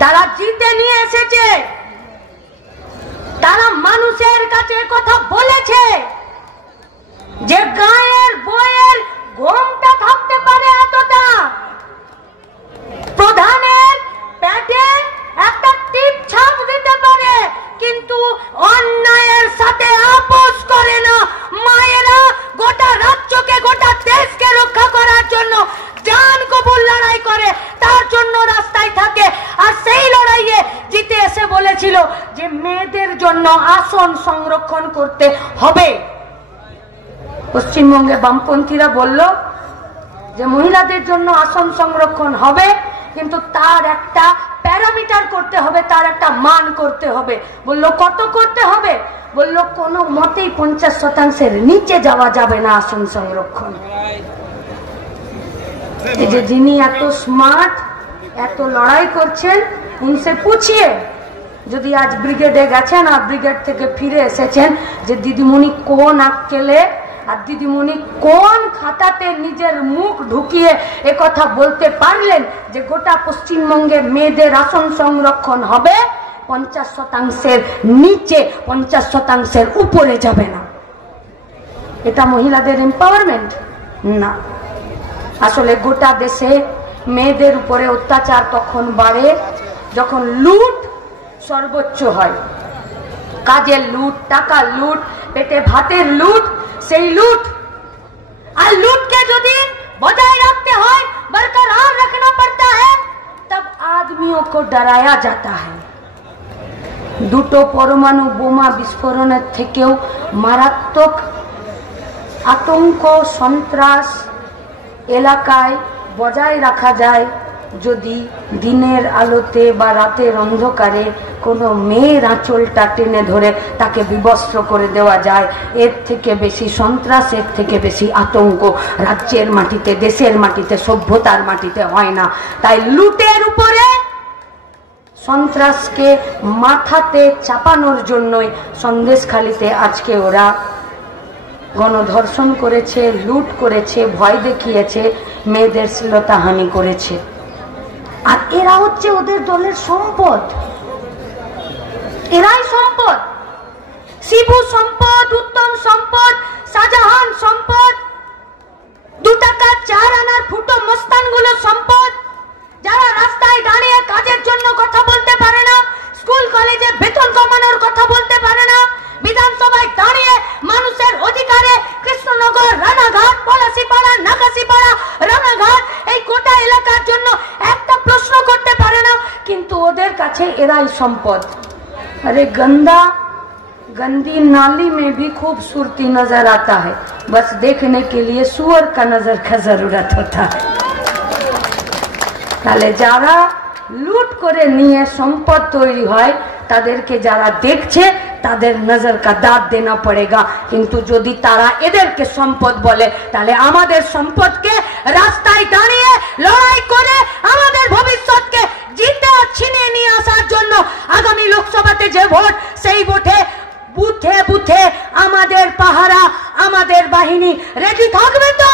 তারা জিতে নিয়ে এসেছে, তারা মানুষের কাছে কথা বলেছে যে গায়ের বইয়ের ঘোমটা থাকতে পারে এতটা, প্রধানের পেটে একটা টিপ ছাপ দিতে পারে, কিন্তু অন্যায়ের সাথে আপোষ করে না। মায়েরা গোটা রাজ্যকে, গোটা দেশকে রক্ষা করার জন্য জান কবুল লড়াই করে, তার জন্য রাস্তায় থাকে। আর সেই লড়াইয়ে জিতে এসে বলেছিল যে মেয়েদের জন্য আসন সংরক্ষণ করতে হবে। পশ্চিমবঙ্গে বামপন্থীরা বলল যে মহিলাদের জন্য আসন সংরক্ষণ হবে, কিন্তু তার একটা প্যারামিটার করতে হবে, তার একটা মান করতে হবে। বলল কত করতে হবে? বলল কোনো মতেই 50% নিচে যাওয়া যাবে না আসন সংরক্ষণ। এই যে যিনি এত স্মার্ট, এত লড়াই করছেন, উনসে পুছিয়ে যদি আজ ব্রিগেডে গেছেন আর ব্রিগেড থেকে ফিরে এসেছেন যে দিদিমণি কোন আক্কেলে আর দিদিমণি কোন খাতাতে নিজের মুখ ঢুকিয়ে একথা বলতে পারলেন যে গোটা পশ্চিমবঙ্গে মেয়েদের আসন সংরক্ষণ হবে, 50% নিচে, 50% উপরে যাবে না। এটা মহিলাদের এম্পাওয়ারমেন্ট না। আসলে গোটা দেশে মেয়েদের উপরে অত্যাচার তখন বাড়ে যখন লুট সর্বোচ্চ হয়। কাজের লুট, টাকার লুট, পেটে ভাতের লুট, সেই লুট আর লুটকে যদি बजाय रखते हैं, बरकरार रखना पड़ता है, तब आदमियों को डराया जाता है। দুটো পরমাণু বোমা বিস্ফোরণের থেকেও মারাত্মক আতঙ্ক সন্ত্রাস এলাকায় বজায় রাখা যায় যদি দিনের আলোতে বা রাতের অন্ধকারে কোনো মেয়ের আঁচলটা টেনে ধরে তাকে বিবস্ত্র করে দেওয়া যায়। এর থেকে বেশি সন্ত্রাস, এর থেকে বেশি আতঙ্ক রাজ্যের মাটিতে, দেশের মাটিতে, সভ্যতার মাটিতে হয় না। তাই লুটের উপরে সন্ত্রাসকে মাথাতে চাপানোর জন্যই সন্দেশখালিতে আজকে ওরা গণধর্ষণ করেছে, লুট করেছে, ভয় দেখিয়েছে, মেয়েদের শ্লীলতাহানি করেছে। আর এরা হচ্ছে ওদের দলের সম্পদ, এরাই সম্পদ। শিবু সম্পদ, উত্তম সম্পদ, শাহজাহান সম্পদ, 2 টাকা 4 আনার ফুটো মস্তানগুলো সম্পদ। যারা রাস্তায় দাঁড়িয়ে কাজের জন্য কথা বলতে পারে না, স্কুল কলেজে বেতন কমানোর কথা বলতে পারে না, বিধানসভায় দাঁড়িয়ে মানুষের অধিকারে কৃষ্ণনগর, রানাঘাট, পলাশিপাড়া, নাকাশিপাড়া, রানাঘাট এই গোটা এলাকার জন্য একটা প্রশ্ন করতে পারে না, কিন্তু ওদের কাছে এরাই সম্পদ। अरे गंदी नाली में भी खूबसूरती नजर आता है, बस देखने के लिए सुअर का नजर का जरूरत होता है। তাহলে যারা লুট করে নিয়ে সম্পদ তৈরি হয় তাদেরকে যারা দেখছে তাদের নজর কা দাঁত দেনা পড়েগা। কিন্তু যদি তারা এদেরকে সম্পদ বলে তাহলে আমাদের সম্পদকে রাস্তায় দাঁড়িয়ে লড়াই করে আমাদের ভবিষ্যৎকে জিতে ছিনিয়ে নিয়ে আসার জন্য আগামী লোকসভাতে যে ভোট, সেই ভোটে বুথে বুথে আমাদের পাহারা, আমাদের বাহিনী রেডি থাকবে তো।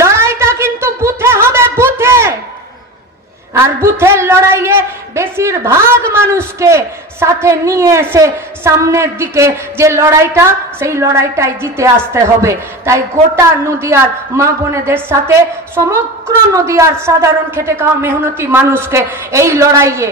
লড়াইটা কিন্তু বুথে হবে, বুথে। আর বুথের লড়াইয়ে বেশিরভাগ মানুষকে সাথে নিয়ে এসে সামনের দিকে যে লড়াইটা, সেই লড়াইটাই জিতে আসতে হবে। তাই গোটা নদিয়ার মা বোনেদের সাথে সমগ্র নদিয়ার সাধারণ খেটে খাওয়া মেহনতি মানুষকে এই লড়াইয়ে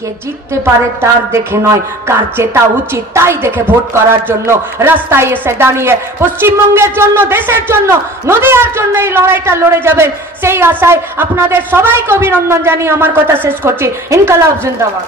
কে জিততে পারে তার দেখে নয়, কার জেতা উচিত তাই দেখে ভোট করার জন্য রাস্তায় এসে দাঁড়িয়ে পশ্চিমবঙ্গের জন্য, দেশের জন্য, নদিয়ার জন্য এই লড়াইটা লড়ে যাবেন, সেই আশায় আপনাদের সবাইকে অভিনন্দন জানিয়ে আমার কথা শেষ করছি। ইনকালাব জিন্দাবাদ।